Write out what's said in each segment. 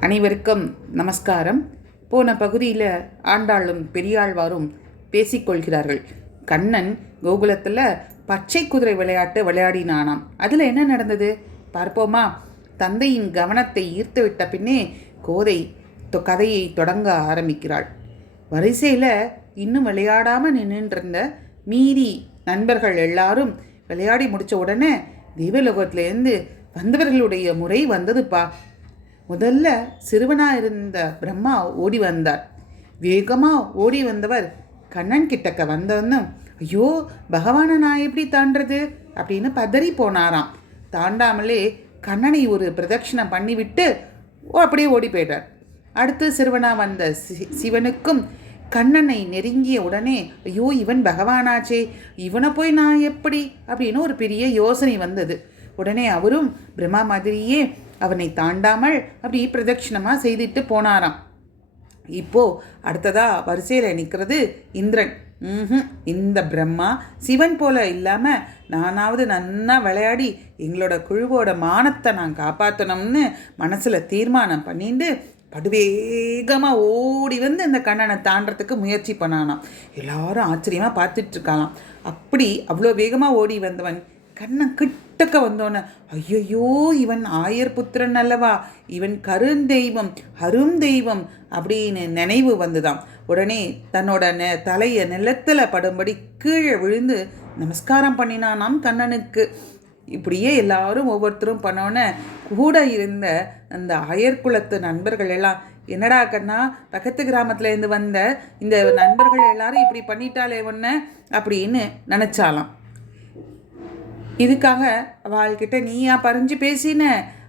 அனைவருக்கும் நமஸ்காரம். போன பகுதியில் ஆண்டாளும் பெரியாழ்வாரும் பேசிக்கொள்கிறார்கள். கண்ணன் கோகுலத்தில் பச்சை குதிரை விளையாட்டு விளையாடினானாம். அதில் என்ன நடந்தது? பார்ப்போமா? தந்தையின் கவனத்தை ஈர்த்து விட்ட பின்னே கோதை தொ- கதையை தொடங்க ஆரம்பிக்கிறாள். வரிசையில் இன்னும் விளையாடாமல் நின்றுருந்த மீதி நண்பர்கள் எல்லாரும் விளையாடி முடிச்ச உடனே தெய்வலோகத்திலேருந்து வந்தவர்களுடைய முறை வந்ததுப்பா. முதல்ல சிறுவனாக இருந்த பிரம்மா ஓடி வந்தார். வேகமாக ஓடி வந்தவர் கண்ணன் கிட்டக்க வந்தவனும் ஐயோ பகவானை நான் எப்படி தாண்டுறது? அப்படின்னு பதறி போனாராம். தாண்டாமலே கண்ணனை ஒரு பிரதட்சணம் பண்ணிவிட்டு ஓ அப்படியே ஓடி போயிட்டார். அடுத்து சிறுவனா வந்த சி- சிவனுக்கும் கண்ணனை நெருங்கிய உடனே ஐயோ இவன் பகவானாச்சே இவனை போய் நான் எப்படி? அப்படின்னு ஒரு பெரிய யோசனை வந்தது. உடனே அவரும் பிரம்மா மாதிரியே அவனை தாண்டாமல் அப்படி பிரதட்சிணமாக செய்துட்டு போனாராம். இப்போ அடுத்ததாக வரிசையில் நிற்கிறது இந்திரன். ம்ஹும். இந்த பிரம்மா சிவன் போல இல்லாமல் நானாவது நன்னா விளையாடி எங்களோட குழுவோட மானத்தை நான் காப்பாற்றணும்னு மனசில் தீர்மானம் பண்ணிட்டு படுவேகமாக ஓடி வந்து அந்த கண்ணனை தாண்டறதுக்கு முயற்சி பண்ணானாம். எல்லாரும் ஆச்சரியமாக பார்த்துட்டு அப்படி அவ்வளோ வேகமாக ஓடி வந்தவன் கண்ணன் கிட்டக்க வந்தோன்னே. ஐயையோ இவன் ஆயர் புத்திரன் அல்லவா? இவன் கருந்தெய்வம் அருந்தெய்வம் அப்படின்னு நினைவு வந்துதான் உடனே தன்னோட நெ தலையை நிலத்தில் படும்படி கீழே விழுந்து நமஸ்காரம் பண்ணினானாம் கண்ணனுக்கு. இப்படியே எல்லாரும் ஒவ்வொருத்தரும் பண்ணோன்னே கூட இருந்த அந்த ஆயர்குலத்து நண்பர்கள் எல்லாம் என்னடா கண்ணா பக்கத்து கிராமத்துலேருந்து வந்த இந்த நண்பர்கள் எல்லாரும் இப்படி பண்ணிட்டாலே ஒன்று அப்படின்னு நினச்சாலாம். இதுக்காக அவள்கிட்ட நீயா பறிஞ்சு பேசின?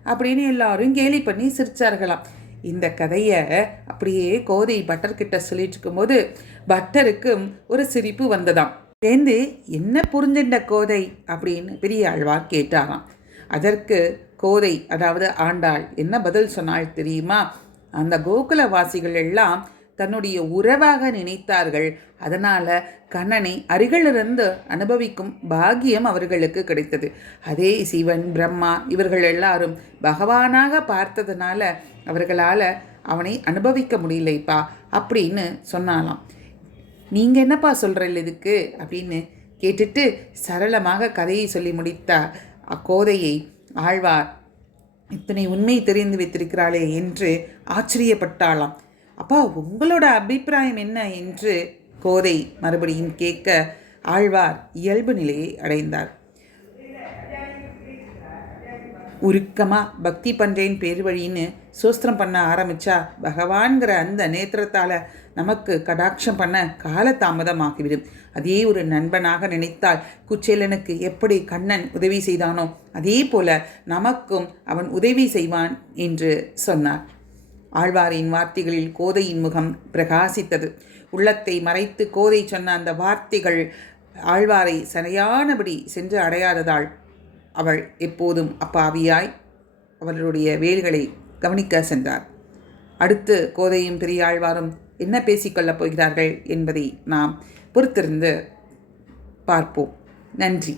அப்படின்னு எல்லாரும் கேலி பண்ணி சிரிச்சார்களாம். இந்த கதையை அப்படியே கோதை பட்டர்கிட்ட சொல்லிட்டு இருக்கும்போது பட்டருக்கும் ஒரு சிரிப்பு வந்ததாம். சேர்ந்து என்ன புரிஞ்சின்ற கோதை? அப்படின்னு பெரிய ஆழ்வார் கேட்டாராம். அதற்கு கோதை அதாவது ஆண்டாள் என்ன பதில் சொன்னாள் தெரியுமா? அந்த கோகுலவாசிகள் எல்லாம் தன்னுடைய உறவாக நினைத்தார்கள். அதனால் கண்ணனை அருகிலிருந்து அனுபவிக்கும் பாக்கியம் அவர்களுக்கு கிடைத்தது. அதே சிவன் பிரம்மா இவர்கள் எல்லாரும் பகவானாக பார்த்ததுனால அவர்களால் அவனை அனுபவிக்க முடியலைப்பா அப்படின்னு சொன்னாலாம். நீங்கள் என்னப்பா சொல்கிறீங்க இதுக்கு? அப்படின்னு கேட்டுட்டு சரளமாக கதையை சொல்லி முடித்த அக்கோதையை ஆழ்வார் இத்தனை உண்மை தெரிந்து வைத்திருக்கிறாளே என்று ஆச்சரியப்பட்டாளாம் அப்பா உங்களோட அபிப்பிராயம் என்ன என்று கோதை மறுபடியும் கேட்க ஆழ்வார் இயல்பு நிலையை அடைந்தார். உருக்கமாக பக்தி பண்ணுறேன் பேர் வழின்னு சூஸ்திரம் பண்ண ஆரம்பிச்சா பகவான்கிற அந்த நேத்திரத்தால் நமக்கு கடாட்சம் பண்ண காலதாமதமாகிவிடும். அதே ஒரு நண்பனாக நினைத்தால் குச்சேலனுக்கு எப்படி கண்ணன் உதவி செய்தானோ அதே போல நமக்கும் அவன் உதவி செய்வான் என்று சொன்னார். ஆழ்வாரின் வார்த்தைகளில் கோதையின் முகம் பிரகாசித்தது. உள்ளத்தை மறைத்து கோதை சொன்ன அந்த வார்த்தைகள் ஆழ்வாரை சரியானபடி சென்று அடையாததால் அவள் எப்போதும் அப்பாவியாய் அவர்களுடைய வேல்களை கவனிக்க சென்றார். அடுத்து கோதையும் பெரியாழ்வாரும் என்ன பேசிக்கொள்ளப் போகிறார்கள் என்பதை நாம் பொறுத்திருந்து பார்ப்போம். நன்றி.